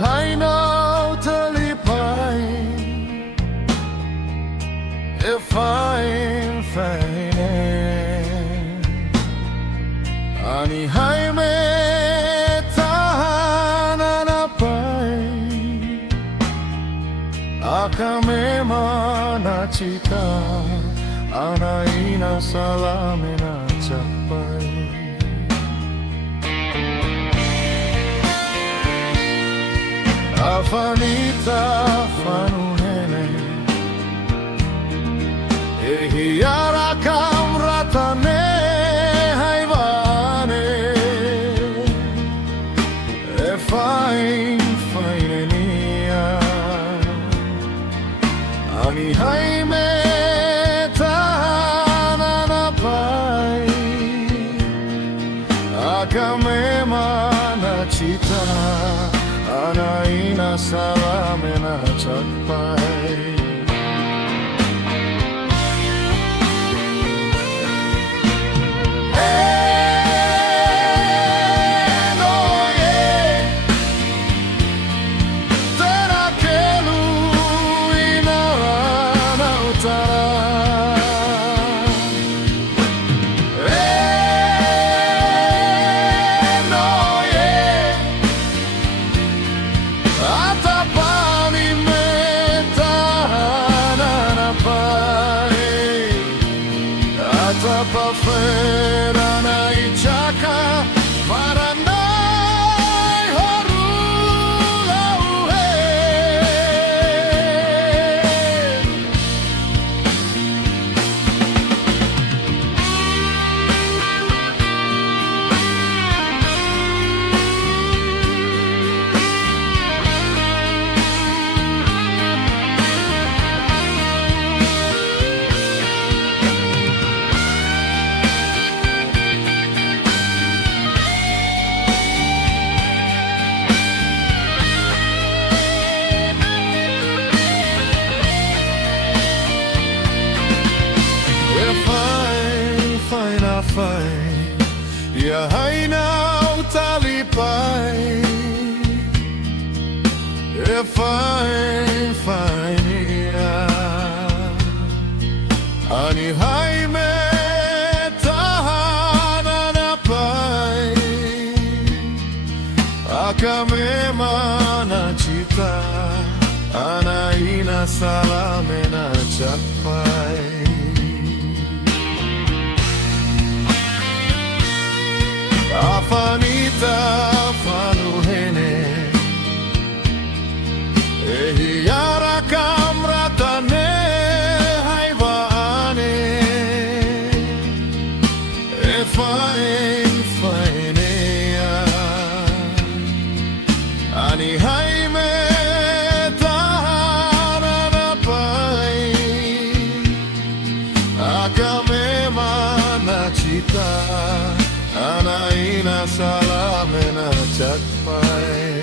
ให้หนาวทะเลไปEfai Fain Ani hai me tahana pai Akame mana cita Ana ina salamena capai Afanita fanuhene Ehiara kamratane haivane Efai fainenia Ani haime tahana pai Akame mana cita Ana ina salamena capai Tapafera na ichaka para nai horula uhe Fain Ya hai nau talipai Efai fainia Ani hai me tahana na pai Akame mana cita Ana ina salamena capai Afanita fanuhene Ehiara kamratane haivane Efai fainea Ani haime tahana na pai Akame mana cita Ana ina salamena capai